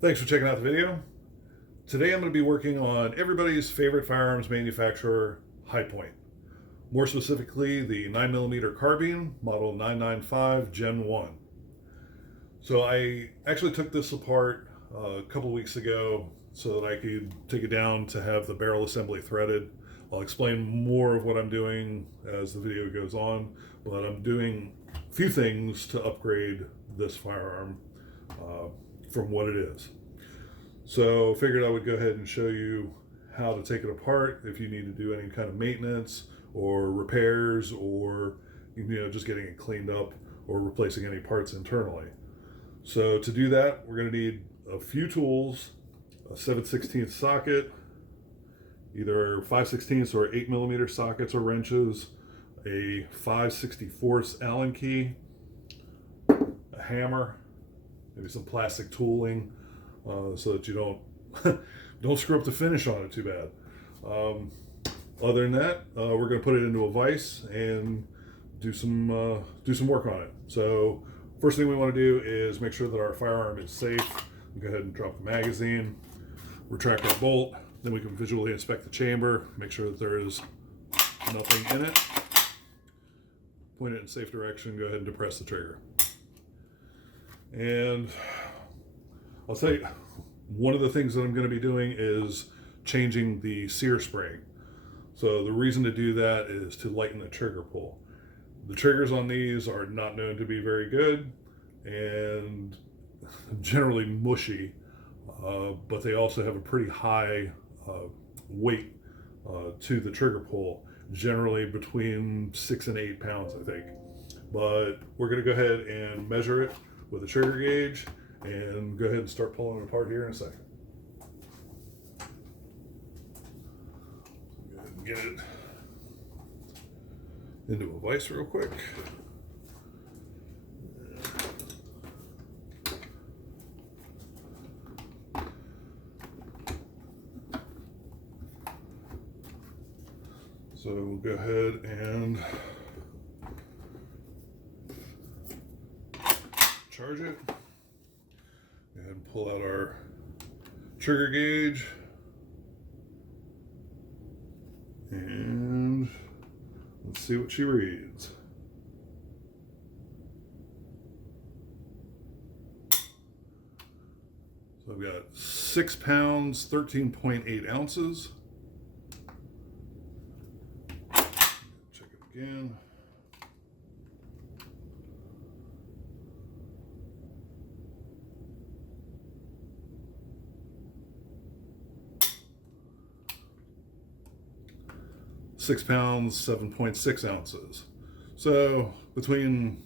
Thanks for checking out the video. Today I'm going to be working on everybody's favorite firearms manufacturer, Hi-Point. More specifically, the 9mm carbine, model 995 Gen 1. So I actually took this apart a couple weeks ago so that I could take it down to have the barrel assembly threaded. I'll explain more of what I'm doing as the video goes on, but I'm doing a few things to upgrade this firearm from what it is. So figured I would go ahead and show you how to take it apart if you need to do any kind of maintenance or repairs, or just getting it cleaned up or replacing any parts internally. So to do that, we're going to need a few tools: a 7/16 socket, either 5/16 or 8mm sockets or wrenches, a 5/64 Allen key, a hammer, maybe some plastic tooling, so that you don't screw up the finish on it too bad. Other than that, we're going to put it into a vise and do some work on it. So first thing we want to do is make sure that our firearm is safe. Go ahead and drop the magazine, retract our bolt, then we can visually inspect the chamber, make sure that there is nothing in it. Point it in safe direction, go ahead and depress the trigger. And I'll tell you, one of the things that I'm going to be doing is changing the sear spring. So the reason to do that is to lighten the trigger pull. The triggers on these are not known to be very good and generally mushy, but they also have a pretty high weight to the trigger pull, generally between 6 and 8 pounds, I think. But we're going to go ahead and measure it with a trigger gauge and go ahead and start pulling it apart here in a second. Go ahead and get it into a vise real quick. So we'll go ahead and charge it. Go ahead and pull out our trigger gauge, and let's see what she reads. So I've got 6 pounds, 13.8 ounces. Check it again. £6 pounds, 7.6 ounces. So between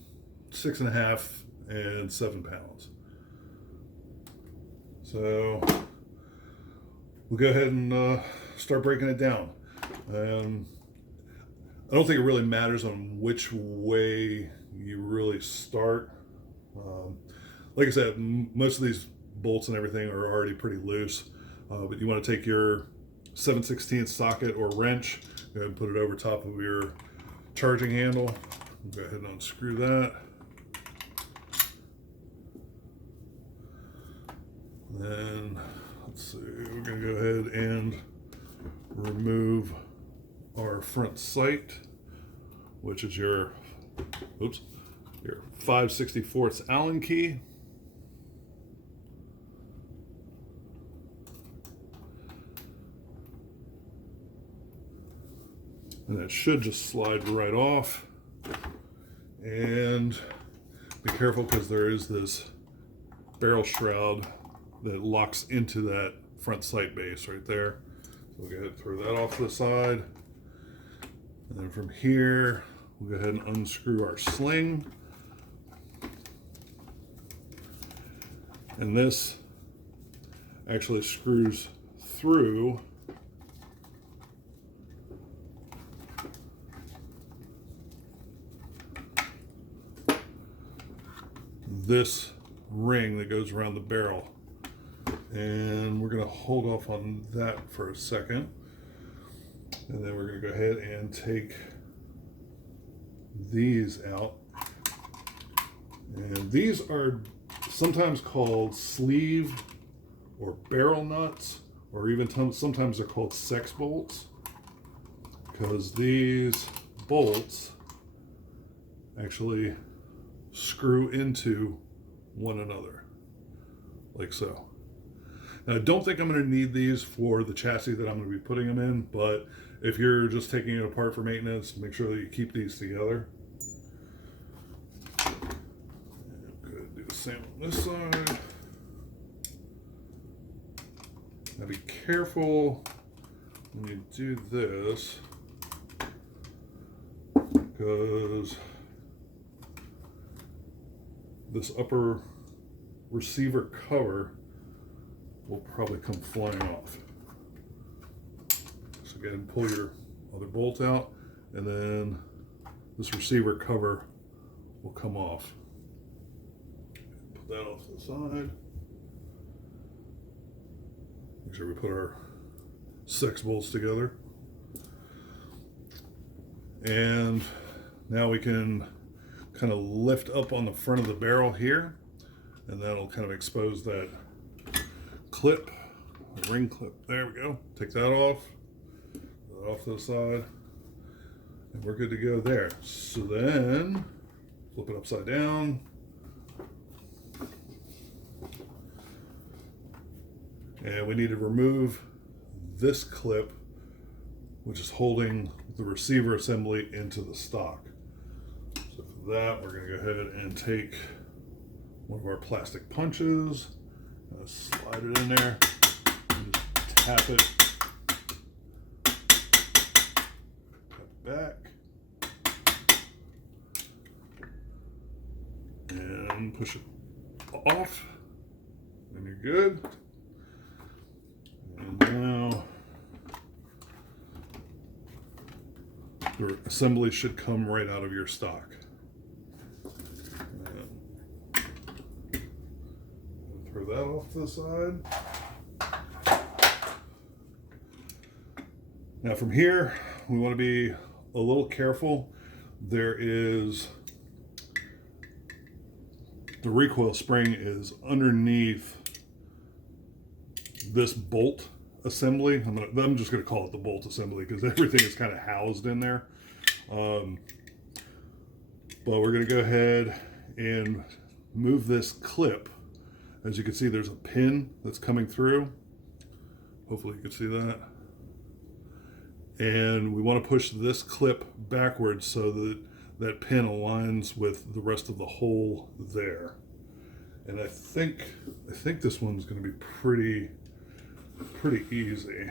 6.5 and 7 pounds. So we'll go ahead and start breaking it down. I don't think it really matters on which way you really start. Like I said, most of these bolts and everything are already pretty loose, but you want to take your 7/16 socket or wrench, go ahead and put it over top of your charging handle. Go ahead and unscrew that. Then let's see, we're going to go ahead and remove our front sight, which is your 5/64 Allen key. And that should just slide right off. And be careful, because there is this barrel shroud that locks into that front sight base right there. So we'll go ahead and throw that off to the side. And then from here, we'll go ahead and unscrew our sling. And this actually screws through this ring that goes around the barrel. And we're going to hold off on that for a second. And then we're going to go ahead and take these out. And these are sometimes called sleeve or barrel nuts, or even sometimes they're called sex bolts, because these bolts actually screw into one another, like so. Now, I don't think I'm going to need these for the chassis that I'm going to be putting them in, but if you're just taking it apart for maintenance, make sure that you keep these together. I'm going to do the same on this side. Now be careful when you do this, because this upper receiver cover will probably come flying off. So go ahead and pull your other bolt out, and then this receiver cover will come off. Put that off to the side. Make sure we put our sex bolts together. And now we can kind of lift up on the front of the barrel here, and that'll kind of expose that clip, the ring clip. There we go. Take that off. Put that off to the side. And we're good to go there. So then, flip it upside down. And we need to remove this clip, which is holding the receiver assembly into the stock. So for that, we're going to go ahead and take one of our plastic punches, slide it in there, and just tap it back, and push it off, and you're good. And now the assembly should come right out of your stock. Throw that off to the side. Now from here, we want to be a little careful. There is the recoil spring is underneath this bolt assembly. I'm just going to call it the bolt assembly because everything is kind of housed in there. But we're going to go ahead and move this clip. As you can see, there's a pin that's coming through. Hopefully you can see that. And we want to push this clip backwards so that that pin aligns with the rest of the hole there. And I think this one's going to be pretty easy.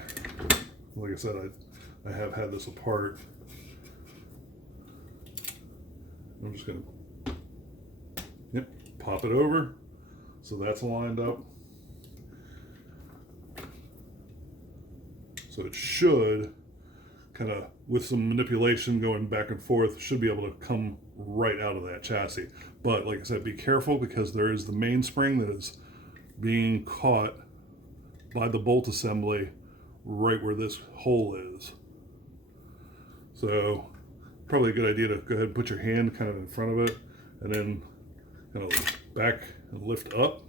Like I said, I have had this apart. I'm just going to pop it over. So that's lined up. So it should kind of, with some manipulation going back and forth, should be able to come right out of that chassis. But like I said, be careful because there is the mainspring that is being caught by the bolt assembly right where this hole is. So probably a good idea to go ahead and put your hand kind of in front of it and then kind of back and lift up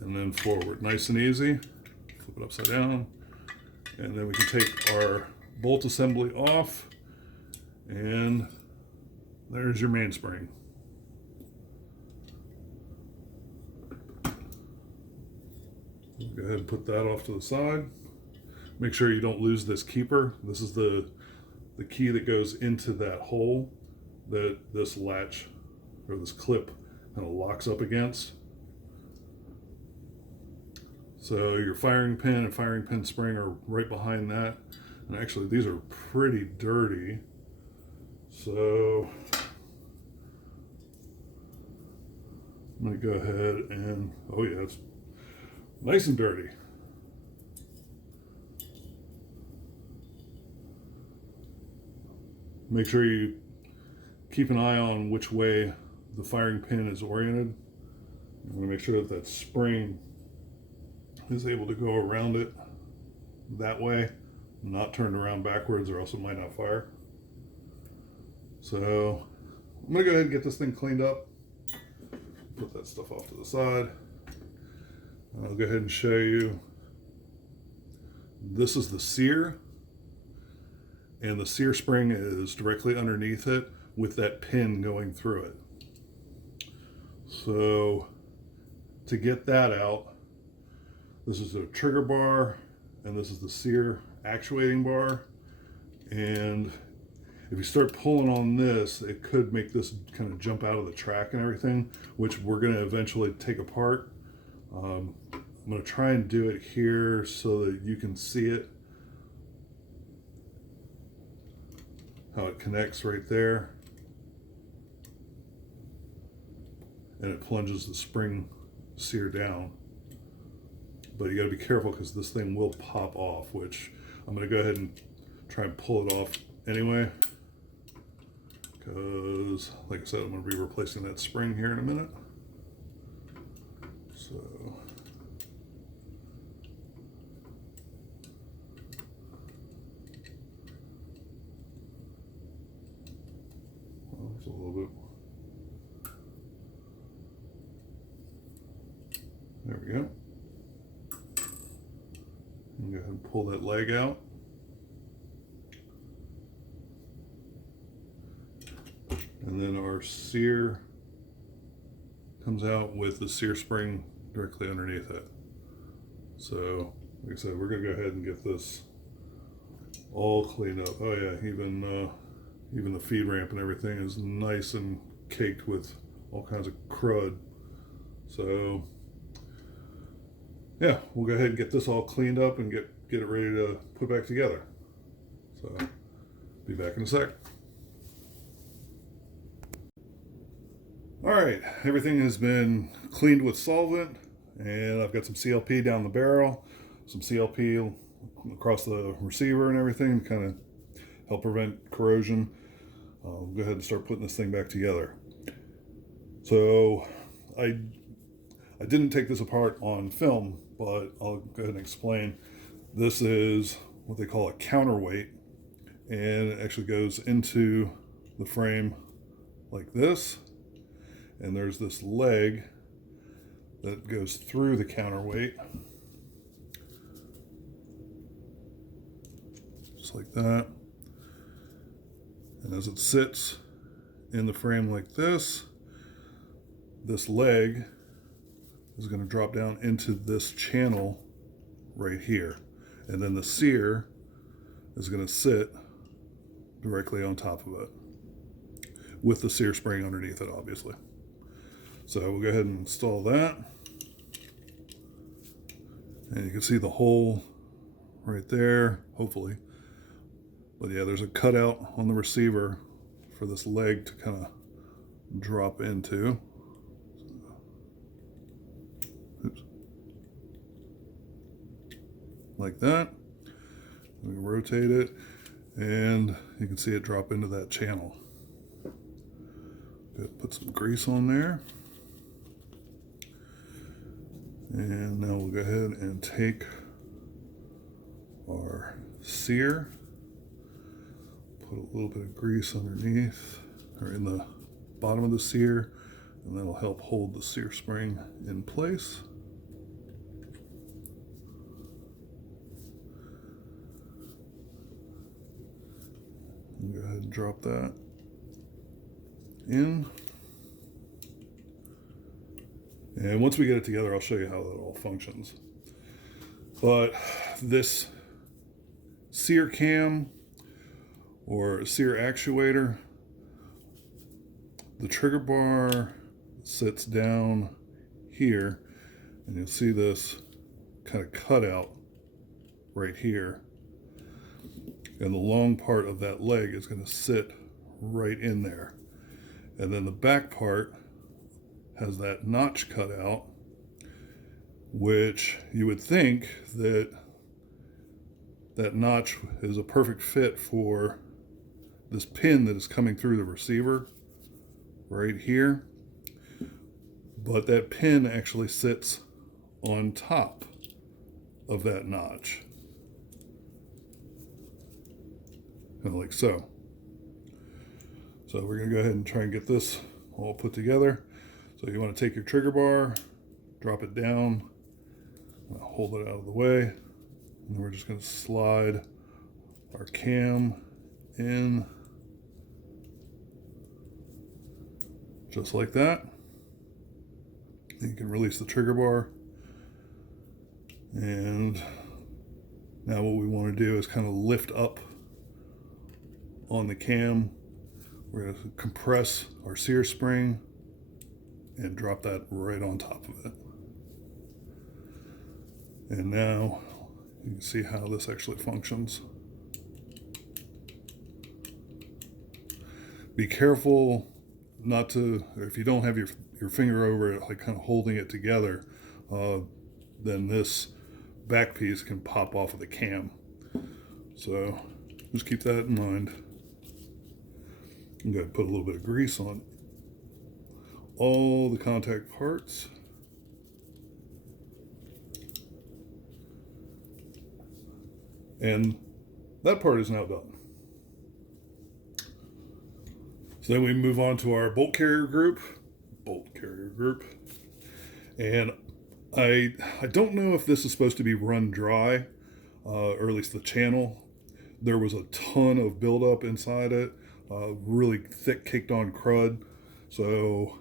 and then forward. Nice and easy. Flip it upside down. And then we can take our bolt assembly off, and there's your mainspring. Go ahead and put that off to the side. Make sure you don't lose this keeper. This is the key that goes into that hole that this latch or this clip kind of locks up against. So your firing pin and firing pin spring are right behind that. And actually these are pretty dirty. So I'm going to go ahead and, oh yeah, it's nice and dirty. Make sure you keep an eye on which way the firing pin is oriented. You want to make sure that that spring is able to go around it that way, not turned around backwards, or else it might not fire. So I'm gonna go ahead and get this thing cleaned up, put that stuff off to the side, I'll go ahead and show you. This is the sear, and the sear spring is directly underneath it with that pin going through it. So to get that out, this is a trigger bar, and this is the sear actuating bar. And if you start pulling on this, it could make this kind of jump out of the track and everything, which we're going to eventually take apart. I'm going to try and do it here so that you can see it, how it connects right there. And it plunges the spring sear down. But you got to be careful because this thing will pop off, which I'm going to go ahead and try and pull it off anyway. Because, like I said, I'm going to be replacing that spring here in a minute. So, well, there's a little bit. There we go. And go ahead and pull that leg out. And then our sear comes out with the sear spring directly underneath it. So, like I said, we're going to go ahead and get this all cleaned up. Oh yeah, even the feed ramp and everything is nice and caked with all kinds of crud. So, yeah, we'll go ahead and get this all cleaned up and get it ready to put back together. So, be back in a sec. All right, everything has been cleaned with solvent, and I've got some CLP down the barrel, some CLP across the receiver and everything to kind of help prevent corrosion. I'll go ahead and start putting this thing back together. So I didn't take this apart on film, but I'll go ahead and explain. This is what they call a counterweight, and it actually goes into the frame like this. And there's this leg that goes through the counterweight, just like that. And as it sits in the frame like this leg is going to drop down into this channel right here. And then the sear is going to sit directly on top of it with the sear spring underneath it, obviously. So we'll go ahead and install that. And you can see the hole right there, hopefully. But yeah, there's a cutout on the receiver for this leg to kind of drop into. Oops. Like that. We rotate it, and you can see it drop into that channel. Put some grease on there. And now we'll go ahead and take our sear, put a little bit of grease underneath or in the bottom of the sear, and that'll help hold the sear spring in place. And go ahead and drop that in. And once we get it together, I'll show you how that all functions. But this sear cam or sear actuator, the trigger bar sits down here, and you'll see this kind of cutout right here. And the long part of that leg is going to sit right in there. And then the back part has that notch cut out, which you would think that that notch is a perfect fit for this pin that is coming through the receiver right here. But that pin actually sits on top of that notch. Kind of like so. So we're going to go ahead and try and get this all put together. So you want to take your trigger bar, drop it down I'll hold it out of the way, and then we're just going to slide our cam in just like that. And you can release the trigger bar. And now what we want to do is kind of lift up on the cam. We're going to compress our sear spring and drop that right on top of it. And now you can see how this actually functions. Be careful not to, if you don't have your finger over it, like kind of holding it together, then this back piece can pop off of the cam. So just keep that in mind. I'm going to put a little bit of grease on all the contact parts. And that part is now done. So then we move on to our bolt carrier group. And I don't know if this is supposed to be run dry, or at least the channel. There was a ton of buildup inside it, really thick caked on crud. So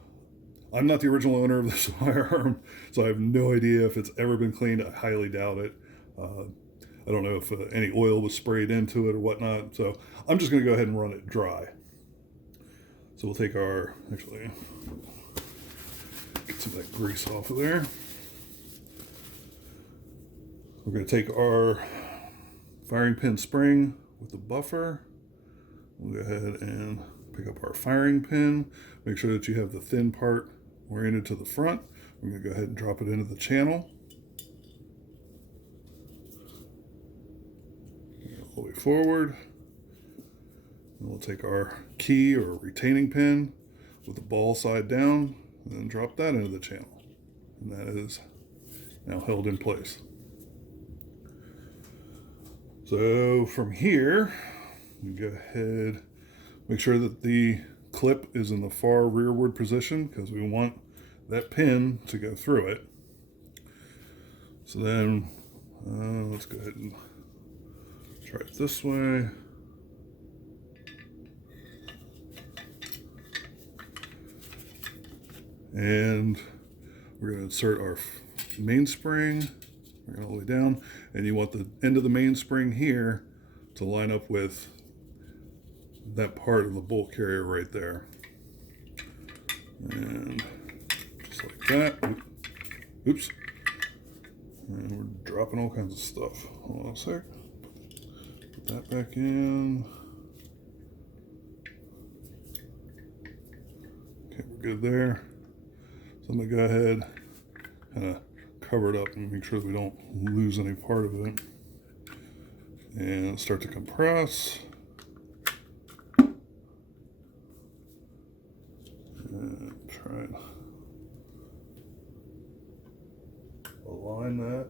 I'm not the original owner of this firearm, so I have no idea if it's ever been cleaned. I highly doubt it. I don't know if any oil was sprayed into it or whatnot. So I'm just going to go ahead and run it dry. So we'll take our, actually, get some of that grease off of there. We're going to take our firing pin spring with the buffer. We'll go ahead and pick up our firing pin. Make sure that you have the thin part oriented to the front. We're going to go ahead and drop it into the channel. All the way forward. And we'll take our key or retaining pin with the ball side down and then drop that into the channel. And that is now held in place. So from here, we go ahead, make sure that the clip is in the far rearward position because we want that pin to go through it. So then let's go ahead and try it this way. And we're going to insert our mainspring all the way down, and you want the end of the mainspring here to line up with that part of the bolt carrier right there. And just like that. Oops. And we're dropping all kinds of stuff. Hold on a sec. Put that back in. Okay, we're good there. So I'm going to go ahead and cover it up and make sure that we don't lose any part of it. And start to compress. And try and align that.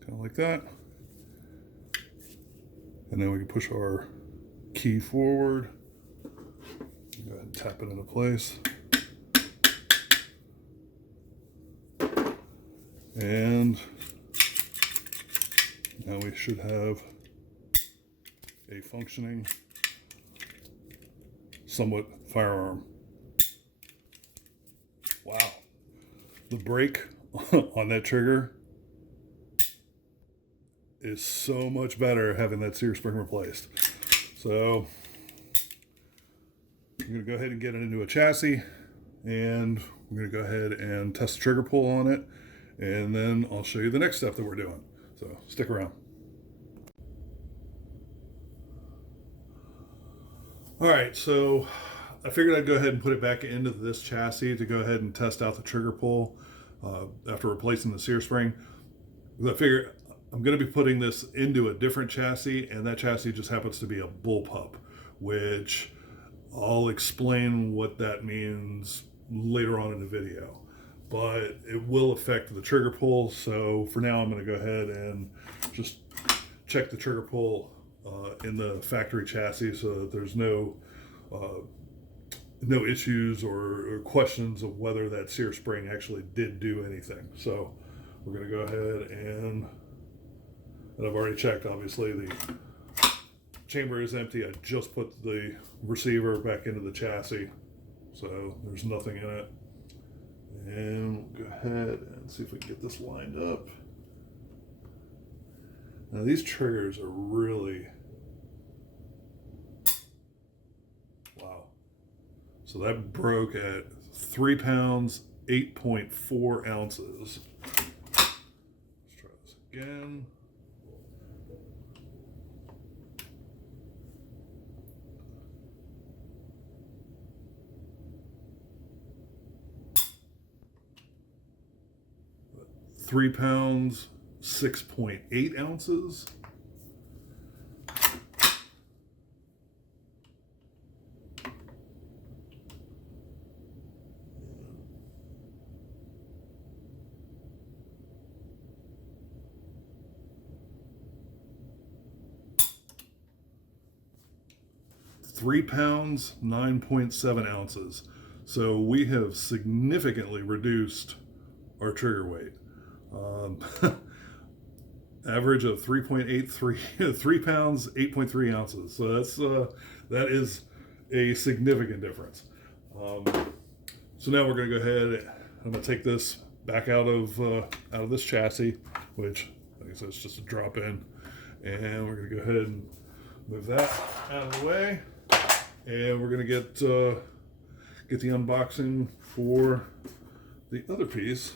Kind of like that. And then we can push our key forward. Go ahead and tap it into place. And now we should have a functioning, somewhat firearm. Wow. The brake on that trigger is so much better having that sear spring replaced. So I'm going to go ahead and get it into a chassis, and I'm going to go ahead and test the trigger pull on it, and then I'll show you the next step that we're doing. So stick around. All right, so I figured I'd go ahead and put it back into this chassis to go ahead and test out the trigger pull after replacing the sear spring. I figure I'm going to be putting this into a different chassis, and that chassis just happens to be a Bullpup, which I'll explain what that means later on in the video. But it will affect the trigger pull, so for now I'm going to go ahead and just check the trigger pull in the factory chassis so that there's no no issues or questions of whether that sear spring actually did do anything. So we're going to go ahead and I've already checked, obviously the chamber is empty. I just put the receiver back into the chassis, so there's nothing in it. And we'll go ahead and see if we can get this lined up. Now these triggers are really, wow. So that broke at 3 pounds, 8.4 ounces. Let's try this again. £3 pounds, 6.8 ounces. £3 pounds, 9.7 ounces. So we have significantly reduced our trigger weight. Average of 3.83, 3 pounds, 8.3 ounces. So that is a significant difference. So now we're going to go ahead. I'm going to take this back out of this chassis, which, like I said, it's just a drop in, and we're going to go ahead and move that out of the way, and we're going to get the unboxing for the other piece.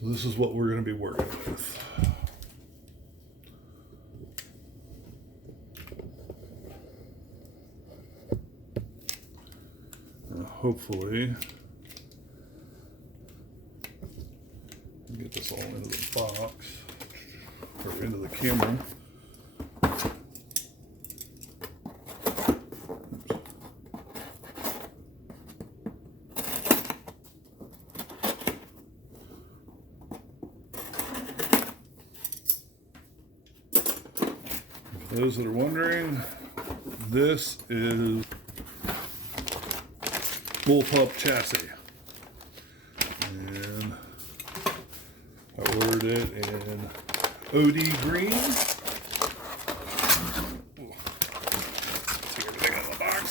So this is what we're going to be working with. And hopefully, get this all into the box, or into the camera. For those that are wondering, this is Bullpup Chassis, and I ordered it in OD green. See everything out of the box.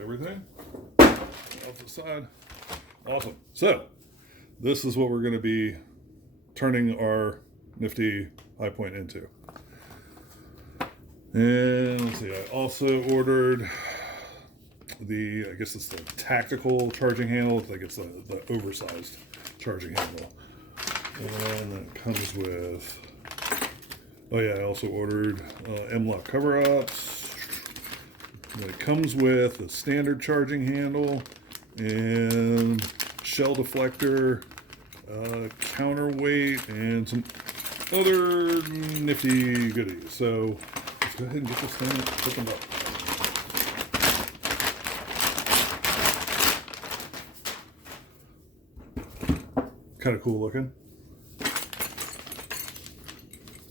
Everything off the side. Awesome. So this is what we're going to be turning our nifty high point into. And let's see, I also ordered I guess it's the tactical charging handle. I think it's the oversized charging handle. And it comes with, oh yeah, I also ordered M-lock cover-ups. It comes with a standard charging handle and shell deflector, counterweight, and some other nifty goodies. So let's go ahead and get this thing opened up. Kind of cool looking.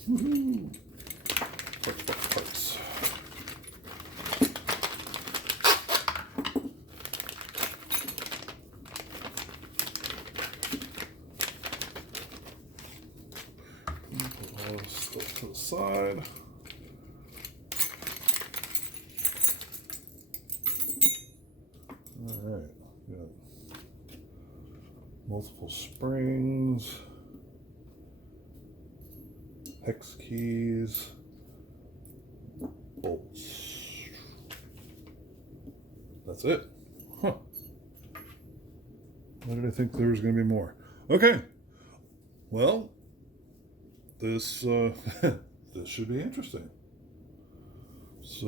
Woohoo! Parts. Put all this stuff to the side. All right, got multiple springs, hex keys, bolts. That's it. Huh. Why did I think there was going to be more? Okay. Well, this this should be interesting. So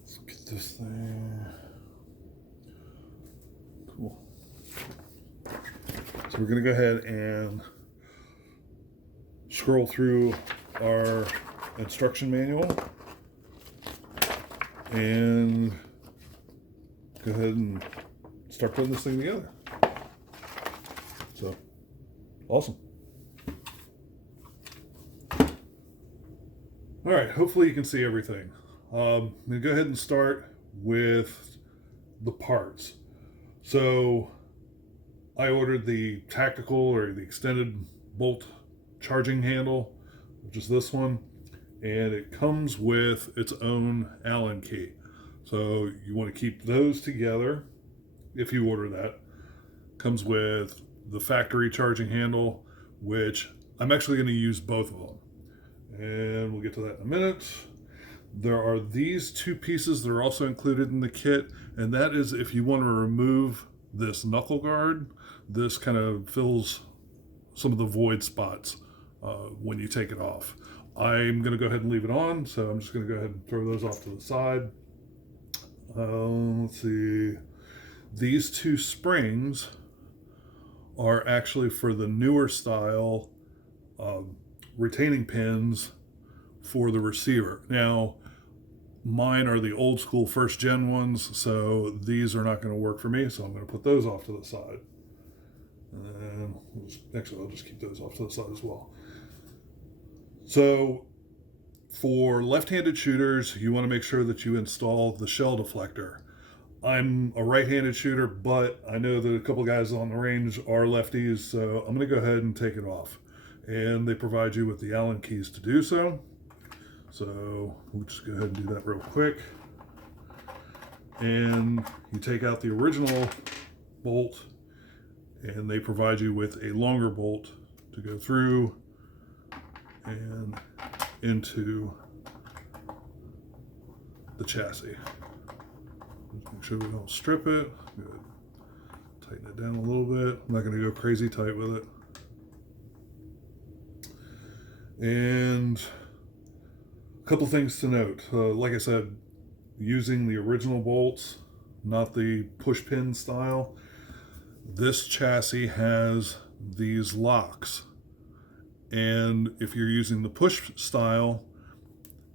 let's get this thing. Cool. So we're going to go ahead and scroll through our instruction manual and go ahead and start putting this thing together. So, awesome. All right, hopefully you can see everything. I'm going to go ahead and start with the parts. So, I ordered the tactical or the extended bolt charging handle, which is this one, and it comes with its own Allen key. So you want to keep those together if you order that. Comes with the factory charging handle, which I'm actually going to use both of them. And we'll get to that in a minute. There are these two pieces that are also included in the kit, and that is if you want to remove this knuckle guard. This kind of fills some of the void spots when you take it off. I'm going to go ahead and leave it on, so I'm just going to go ahead and throw those off to the side. Let's see. These two springs are actually for the newer style retaining pins for the receiver. Now, mine are the old school first gen ones, so these are not going to work for me, so I'm going to put those off to the side. And actually, I'll just keep those off to the side as well. So, for left-handed shooters, you want to make sure that you install the shell deflector. I'm a right-handed shooter, but I know that a couple guys on the range are lefties, so I'm going to go ahead and take it off. And they provide you with the Allen keys to do so. So we'll just go ahead and do that real quick. And you take out the original bolt, and they provide you with a longer bolt to go through and into the chassis. Just make sure we don't strip it. Good. Tighten it down a little bit. I'm not going to go crazy tight with it. And a couple things to note. Like I said, using the original bolts, not the push pin style. This chassis has these locks, and if you're using the push style,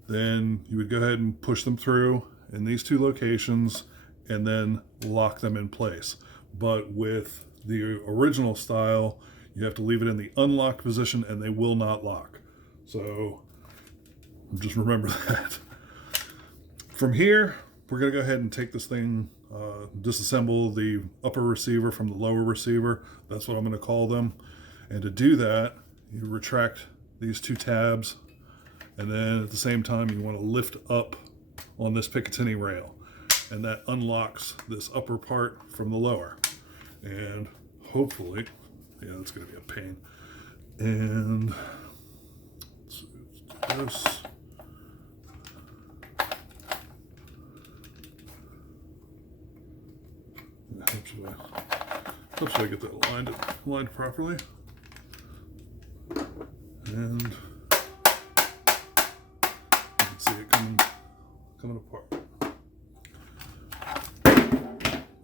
then you would go ahead and push them through in these two locations and then lock them in place. But with the original style, you have to leave it in the unlocked position and they will not lock. So just remember that. From here, we're going to go ahead and take this thing, disassemble the upper receiver from the lower receiver. That's what I'm going to call them. And to do that, you retract these two tabs, and then at the same time you want to lift up on this Picatinny rail, and that unlocks this upper part from the lower. And hopefully, yeah, that's going to be a pain. And let's do this. Hopefully I get that lined properly. And you can see it coming apart.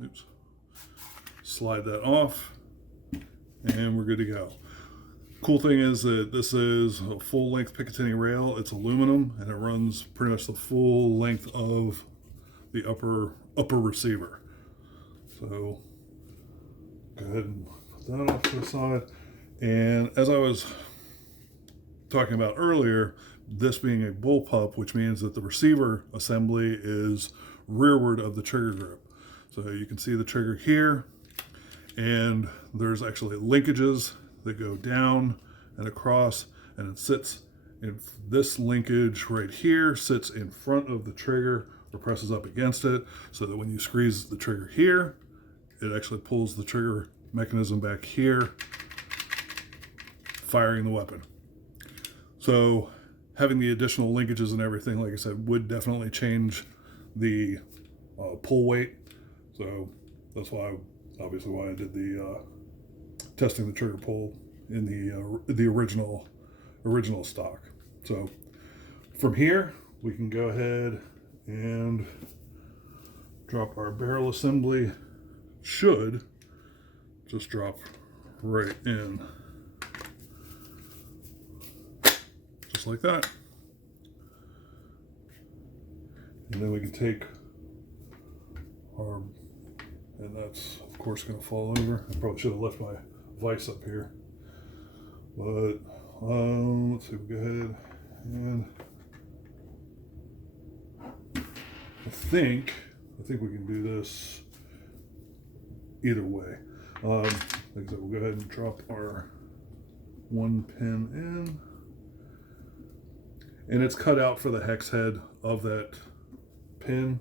Oops. Slide that off, and we're good to go. Cool thing is that this is a full length Picatinny rail. It's aluminum, and it runs pretty much the full length of the upper receiver. So go ahead and put that off to the side. And as I was talking about earlier, this being a bullpup, which means that the receiver assembly is rearward of the trigger grip. So you can see the trigger here, and there's actually linkages that go down and across, and it sits in this linkage right here, sits in front of the trigger or presses up against it, so that when you squeeze the trigger here, it actually pulls the trigger mechanism back here, firing the weapon. So having the additional linkages and everything, like I said, would definitely change the pull weight. So that's why, obviously, why I did the testing the trigger pull in the original stock. So from here, we can go ahead and drop our barrel assembly. Should just drop right in, just like that. And then we can take our and that's of course going to fall over. I probably should have left my vise up here, but let's see, we'll go ahead and I think we can do this either way. Like I said, we'll go ahead and drop our one pin in, and it's cut out for the hex head of that pin.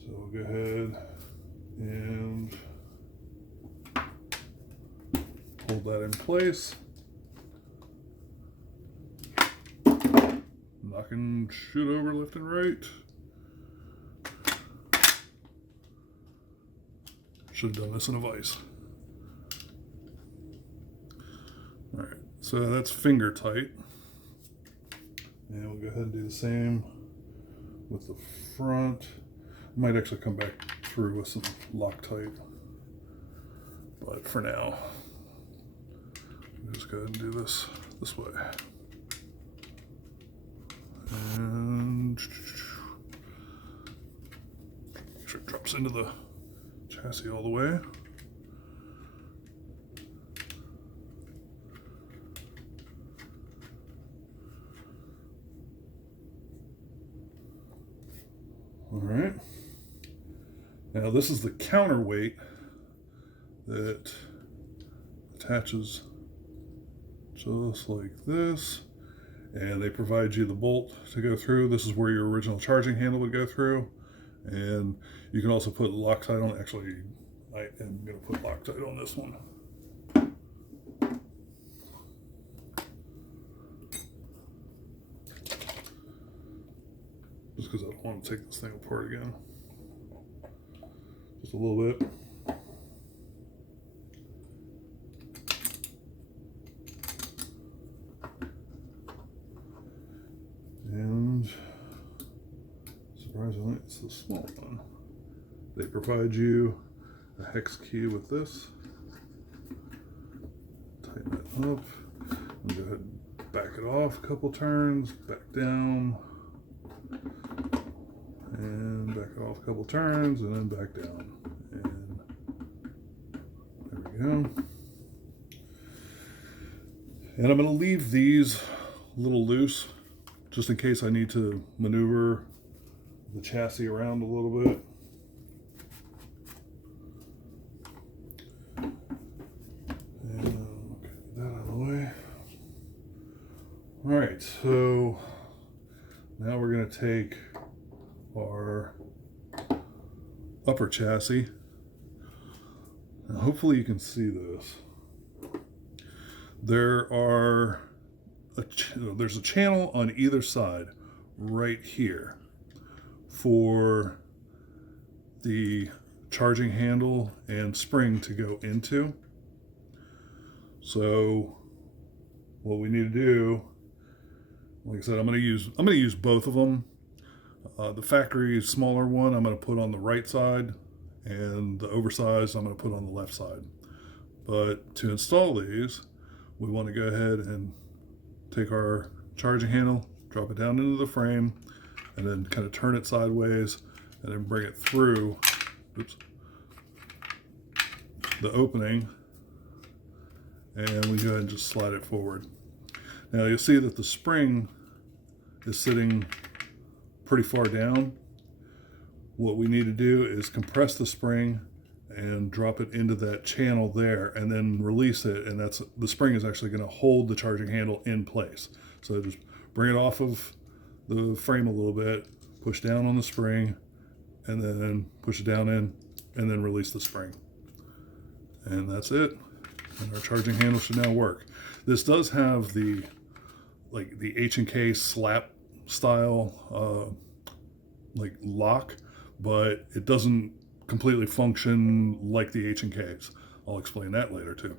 So we'll go ahead and hold that in place. Knocking shit over left and right. Should have done this in a vise. Alright, so that's finger tight. And we'll go ahead and do the same with the front. Might actually come back through with some Loctite. But for now, just go ahead and do this way. And make sure it drops into the chassis all the way. All right. Now this is the counterweight that attaches just like this, and they provide you the bolt to go through. This is where your original charging handle would go through, and you can also put Loctite on. Actually, I am going to put Loctite on this one. Just because I don't want to take this thing apart again. Just a little bit. And surprisingly, it's the small one. They provide you a hex key with this. Tighten it up. And go ahead and back it off a couple turns, back down. And back it off a couple turns, and then back down. And there we go. And I'm going to leave these a little loose, just in case I need to maneuver the chassis around a little bit. And get that out of the way. All right, so now we're going to take our upper chassis. Now hopefully you can see this. There's a channel on either side right here for the charging handle and spring to go into. So what we need to do, like I said, I'm going to use both of them. The factory smaller one I'm going to put on the right side, and the oversized I'm going to put on the left side. But to install these, we want to go ahead and take our charging handle, drop it down into the frame, and then kind of turn it sideways, and then bring it through the opening, and we go ahead and just slide it forward. Now you'll see that the spring is sitting pretty far down. What we need to do is compress the spring and drop it into that channel there, and then release it, and that's the spring is actually going to hold the charging handle in place. So just bring it off of the frame a little bit, push down on the spring, and then push it down in, and then release the spring. And that's it. And our charging handle should now work. This does have the H&K slap style like lock, but it doesn't completely function like the H&Ks. I'll explain that later too.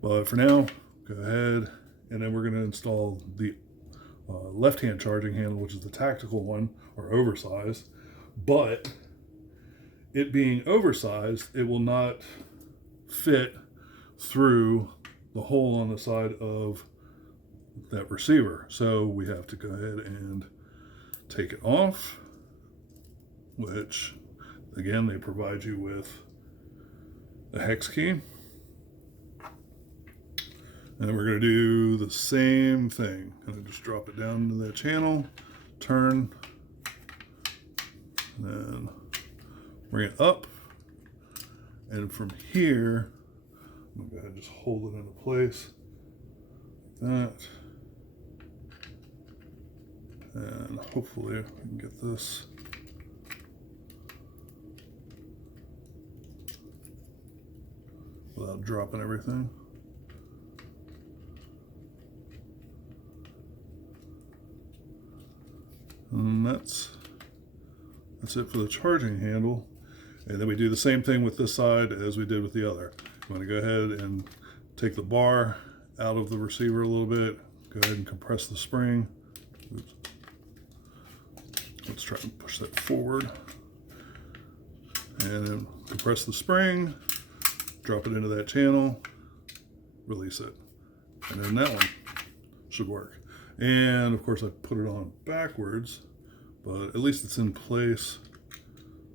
But for now, go ahead, and then we're going to install the left-hand charging handle, which is the tactical one, or oversized. But it being oversized, it will not fit through the hole on the side of that receiver. So we have to go ahead and take it off, which Again, they provide you with a hex key. And then we're going to do the same thing. And just drop it down into that channel, turn, and then bring it up. And from here, I'm going to go ahead and just hold it into place like that. And hopefully I can get this without dropping everything. And that's it for the charging handle. And then we do the same thing with this side as we did with the other. You want to go ahead and take the bar out of the receiver a little bit. Go ahead and compress the spring. Oops. Let's try and push that forward. And then compress the spring, drop it into that channel, release it. And then that one should work. And of course I put it on backwards, but at least it's in place.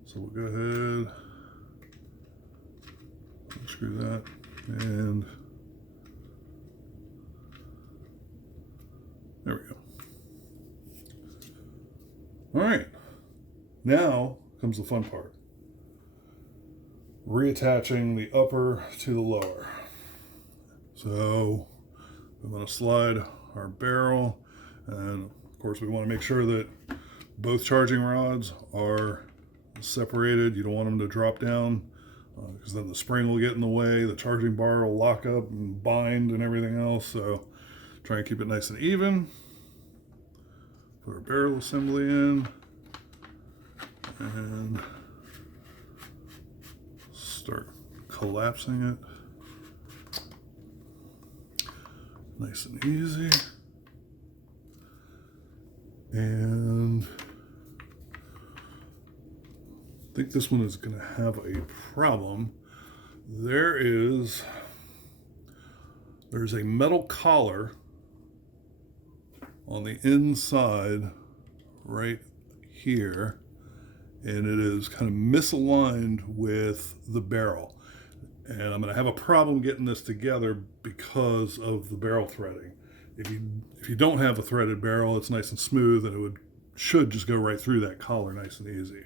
So we'll go ahead, unscrew that, and there we go. All right, now comes the fun part. Reattaching the upper to the lower. So I'm going to slide our barrel, and of course we want to make sure that both charging rods are separated. You don't want them to drop down because then the spring will get in the way, the charging bar will lock up and bind and everything else. So try and keep it nice and even. Put our barrel assembly in and start collapsing it. Nice and easy. And I think this one is going to have a problem. There's a metal collar on the inside right here, and it is kind of misaligned with the barrel. And I'm going to have a problem getting this together because of the barrel threading. If you don't have a threaded barrel, it's nice and smooth, and it should just go right through that collar nice and easy.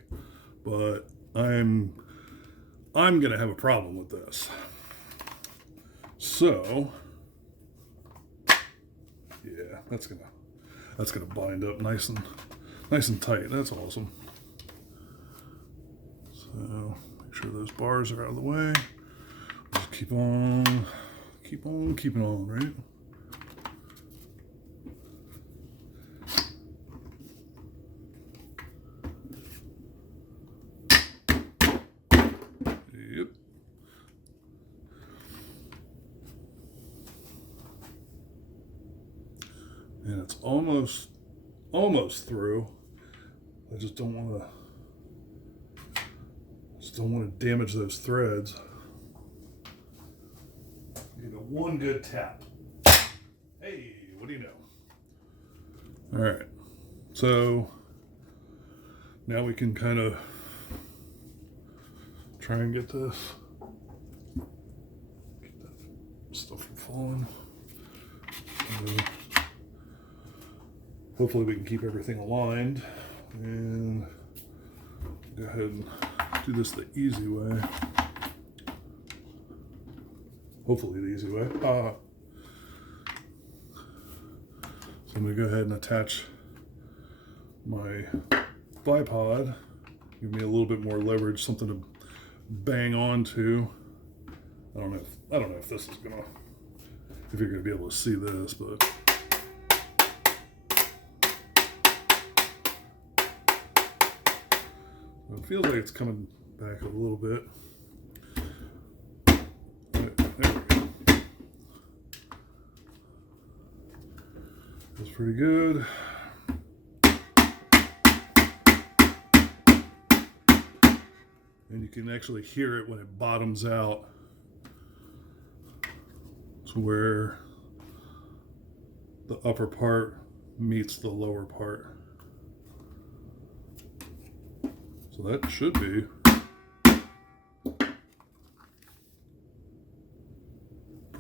But I'm going to have a problem with this. So yeah, that's gonna bind up nice and tight. That's awesome. So make sure those bars are out of the way. Just keep on keeping on, right? Yep. And it's almost through. I just don't want to damage those threads. You know, one good tap. Hey, what do you know? All right, so now we can kind of try and get that stuff from falling. Hopefully we can keep everything aligned, and go ahead and do this the easy way. Hopefully the easy way. So I'm going to go ahead and attach my bipod. Give me a little bit more leverage, something to bang onto. I don't know if this is if you're gonna be able to see this, but it feels like it's coming back a little bit. There we go. That's pretty good. And you can actually hear it when it bottoms out to where the upper part meets the lower part. So that should be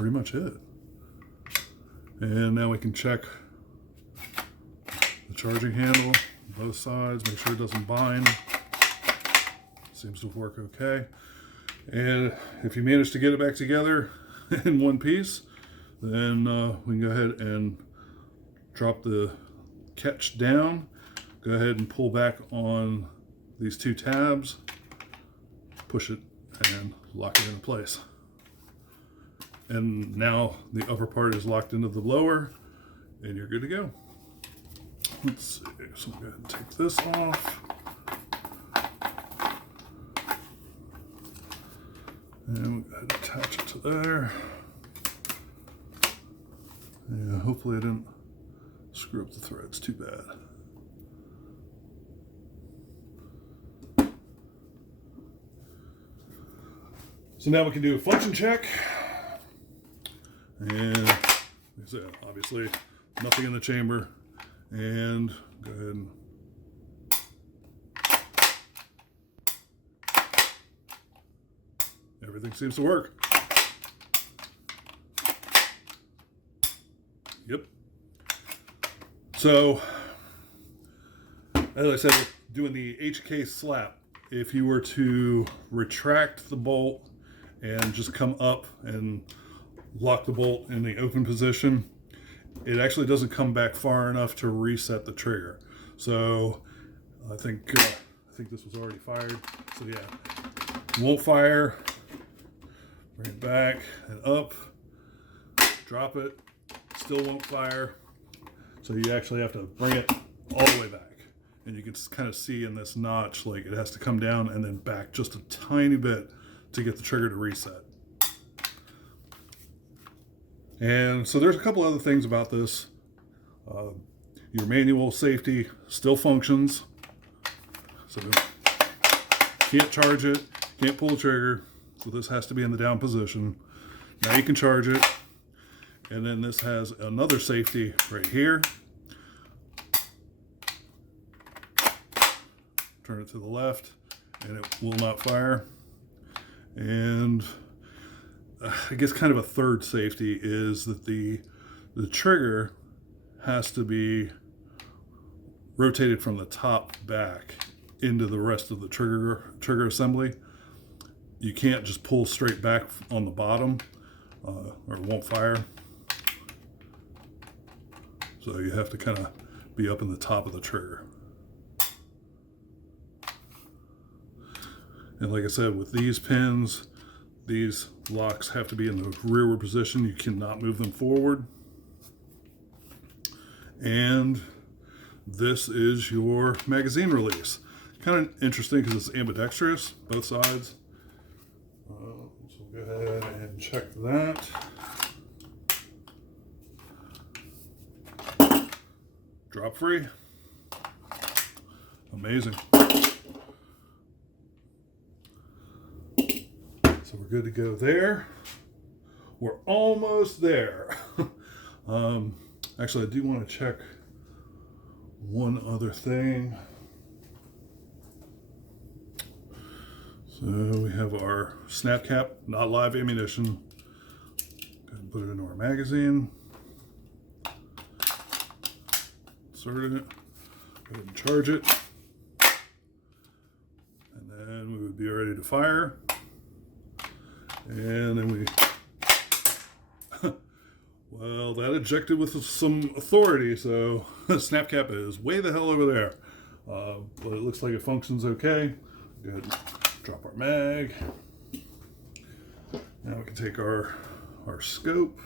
pretty much it. And now we can check the charging handle, both sides, make sure it doesn't bind. Seems to work okay. And if you manage to get it back together in one piece, then we can go ahead and drop the catch down. Go ahead and pull back on these two tabs, push it, and lock it into place. And now the upper part is locked into the lower, and you're good to go. Let's see, so I'm going to take this off. And we'll go ahead and attach it to there. Yeah, hopefully I didn't screw up the threads too bad. So now we can do a function check. And like I said, obviously nothing in the chamber. And go ahead and everything seems to work. Yep. So, as I said, doing the HK slap, if you were to retract the bolt and just come up and lock the bolt in the open position, it actually doesn't come back far enough to reset the trigger. So I think this was already fired. So yeah, won't fire. Bring it back and up. Drop it. Still won't fire. So you actually have to bring it all the way back. And you can kind of see in this notch, like it has to come down and then back just a tiny bit to get the trigger to reset. And so there's a couple other things about this. Your manual safety still functions. So can't charge it, can't pull the trigger. So this has to be in the down position. Now you can charge it. And then this has another safety right here. Turn it to the left and it will not fire. And I guess kind of a third safety is that the trigger has to be rotated from the top back into the rest of the trigger assembly. You can't just pull straight back on the bottom or it won't fire. So you have to kind of be up in the top of the trigger. And like I said, with these pins, these locks have to be in the rearward position. You cannot move them forward. And this is your magazine release. Kind of interesting because it's ambidextrous, both sides. So we'll go ahead and check that. Drop free. Amazing. So we're good to go there. We're almost there. Actually, I do want to check one other thing. So we have our snap cap, not live ammunition. Go ahead and put it into our magazine. Insert it. Go ahead and charge it. And then we would be ready to fire. And then we, well, that ejected with some authority, so the snap cap is way the hell over there. But it looks like it functions okay. Go ahead and drop our mag. Now we can take our scope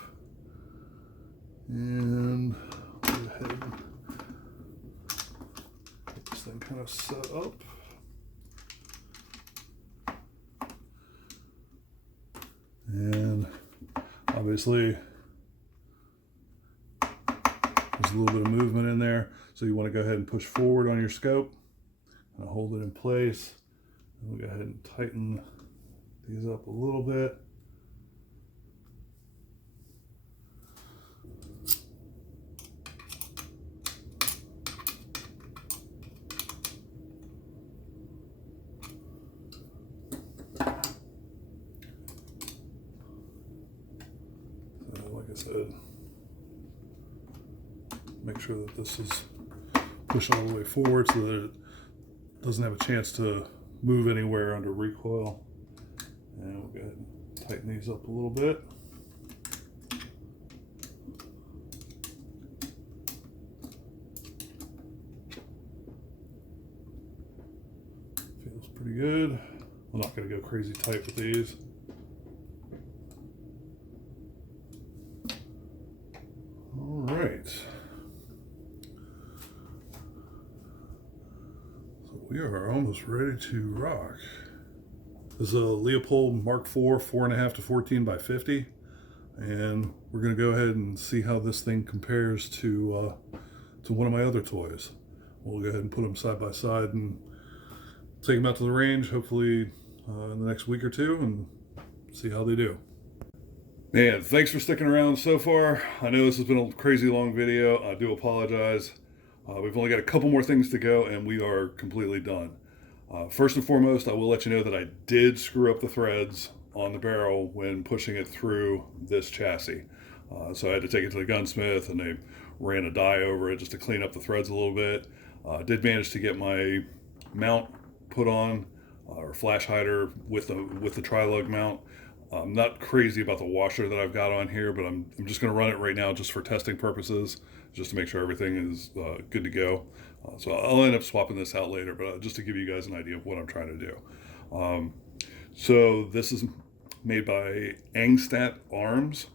and go ahead and get this thing kind of set up. And obviously there's a little bit of movement in there, so you want to go ahead and push forward on your scope and hold it in place. And we'll go ahead and tighten these up a little bit. good. Make sure that this is pushed all the way forward so that it doesn't have a chance to move anywhere under recoil. And we'll go ahead and tighten these up a little bit. Feels pretty good. I'm not going to go crazy tight with these. All right. So we are almost ready to rock. This is a Leopold Mark IV 4.5 to 14 by 50. And we're going to go ahead and see how this thing compares to one of my other toys. We'll go ahead and put them side by side and take them out to the range, hopefully in the next week or two, and see how they do. Man, thanks for sticking around so far. I know this has been a crazy long video. I do apologize. We've only got a couple more things to go and we are completely done. First and foremost, I will let you know that I did screw up the threads on the barrel when pushing it through this chassis. So I had to take it to the gunsmith and they ran a die over it just to clean up the threads a little bit. Did manage to get my mount put on, or flash hider with the tri-lug mount. I'm not crazy about the washer that I've got on here, but I'm just going to run it right now just for testing purposes, just to make sure everything is good to go. So I'll end up swapping this out later, but just to give you guys an idea of what I'm trying to do. So this is made by Angstat Arms,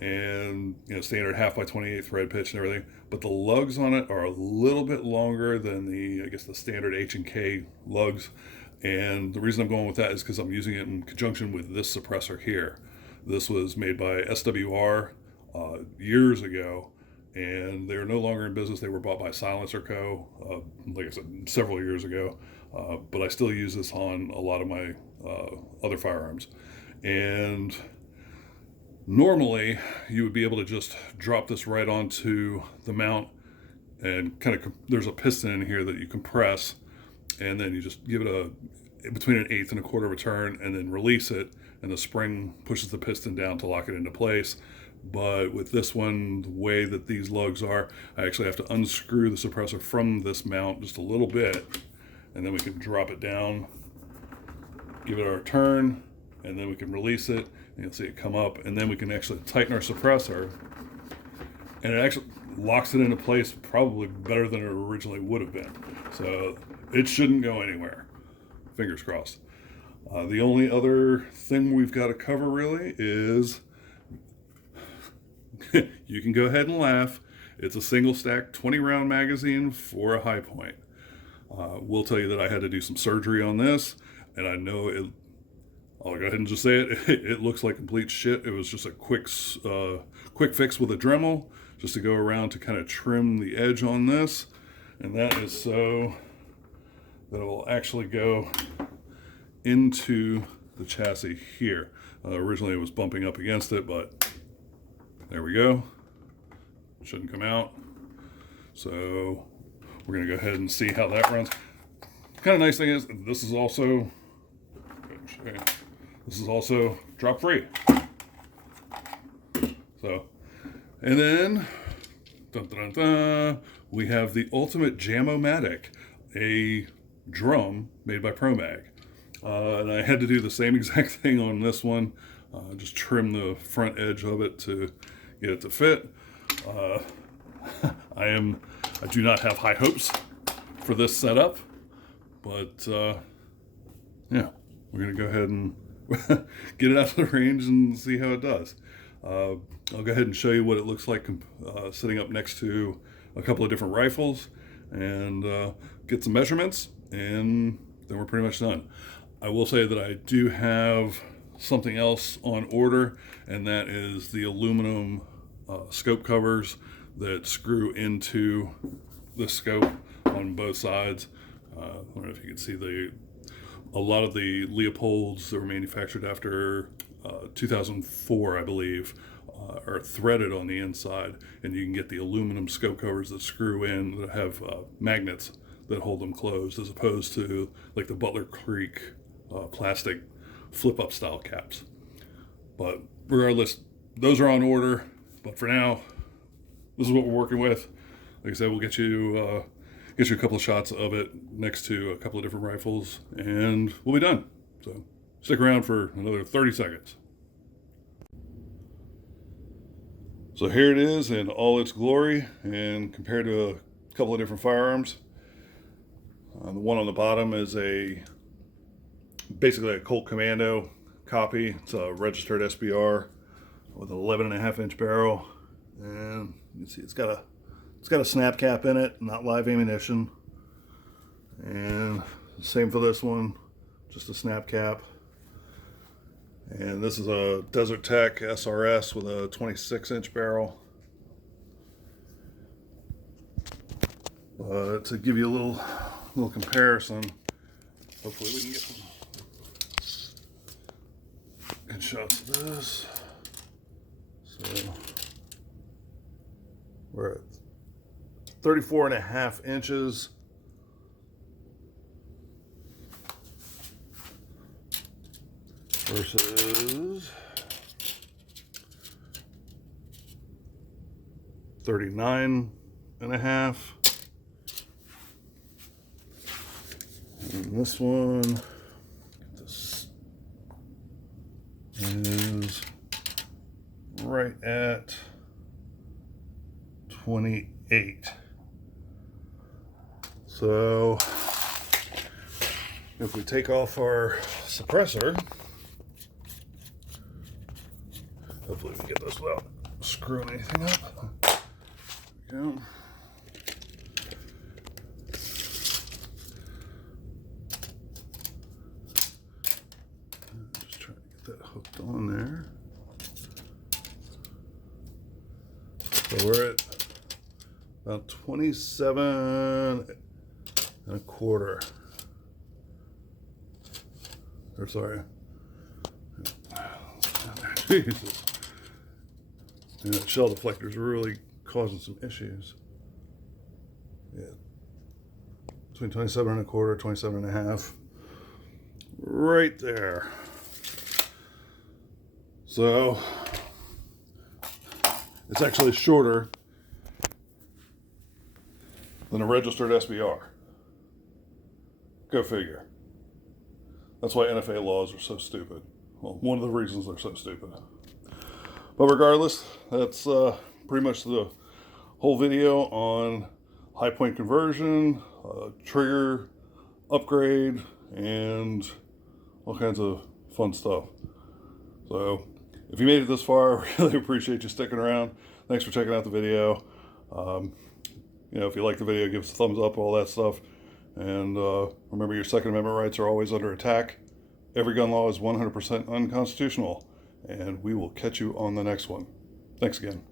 and standard 1/2 by 28 thread pitch and everything, but the lugs on it are a little bit longer than the standard H&K lugs. And the reason I'm going with that is because I'm using it in conjunction with this suppressor here. This was made by SWR years ago, and they're no longer in business. They were bought by Silencer Co., like I said, several years ago. But I still use this on a lot of my other firearms. And normally, you would be able to just drop this right onto the mount and there's a piston in here that you compress, and then you just give it between an 1/8 and 1/4 of a turn and then release it, and the spring pushes the piston down to lock it into place. But with this one, the way that these lugs are, I actually have to unscrew the suppressor from this mount just a little bit, and then we can drop it down, give it our turn, and then we can release it, and you'll see it come up, and then we can actually tighten our suppressor, and it actually locks it into place probably better than it originally would have been. So it shouldn't go anywhere. Fingers crossed. The only other thing we've got to cover really is you can go ahead and laugh. It's a single stack 20 round magazine for a high point. Will tell you that I had to do some surgery on this, and I know it. I'll go ahead and just say it. It looks like complete shit. It was just a quick fix with a Dremel, just to go around to kind of trim the edge on this, and that is so that it will actually go into the chassis here. Originally it was bumping up against it, but there we go. Shouldn't come out. So we're gonna go ahead and see how that runs. Kind of nice thing is this is also drop free. So, and then dun, dun, dun, we have the Ultimate Jam-O-Matic, a drum made by ProMag. And I had to do the same exact thing on this one. Just trim the front edge of it to get it to fit. I do not have high hopes for this setup, but yeah, we're gonna go ahead and get it out of the range and see how it does. I'll go ahead and show you what it looks like sitting up next to a couple of different rifles, and get some measurements, and then we're pretty much done. I will say that I do have something else on order, and that is the aluminum scope covers that screw into the scope on both sides. I don't know if you can see a lot of the Leopolds that were manufactured after 2004, I believe, are threaded on the inside, and you can get the aluminum scope covers that screw in that have magnets that hold them closed, as opposed to like the Butler Creek plastic flip-up style caps. But regardless, those are on order. But for now, this is what we're working with. Like I said, we'll get you a couple of shots of it next to a couple of different rifles, and we'll be done. So stick around for another 30 seconds. So here it is in all its glory, and compared to a couple of different firearms. The one on the bottom is basically a Colt Commando copy. It's a registered SBR with an 11.5-inch barrel, and you can see it's got a snap cap in it, not live ammunition. And same for this one, just a snap cap. And this is a Desert Tech SRS with a 26-inch barrel. But to give you a little comparison, hopefully we can get some good shots of this. So we're at 34.5 inches. Versus 39.5. And this one, this is right at 28. So if we take off our suppressor, hopefully we can get this without screwing anything up. There we go. Just trying to get that hooked on there. So we're at about 27.25. Or sorry. Jesus. And that shell deflector is really causing some issues. Yeah. Between 27.25, 27.5. Right there. So it's actually shorter than a registered SBR. Go figure. That's why NFA laws are so stupid. Well, one of the reasons they're so stupid. But regardless, that's pretty much the whole video on high point conversion, trigger upgrade, and all kinds of fun stuff. So if you made it this far, I really appreciate you sticking around. Thanks for checking out the video. If you like the video, give us a thumbs up, all that stuff. And remember, your Second Amendment rights are always under attack. Every gun law is 100% unconstitutional. And we will catch you on the next one. Thanks again.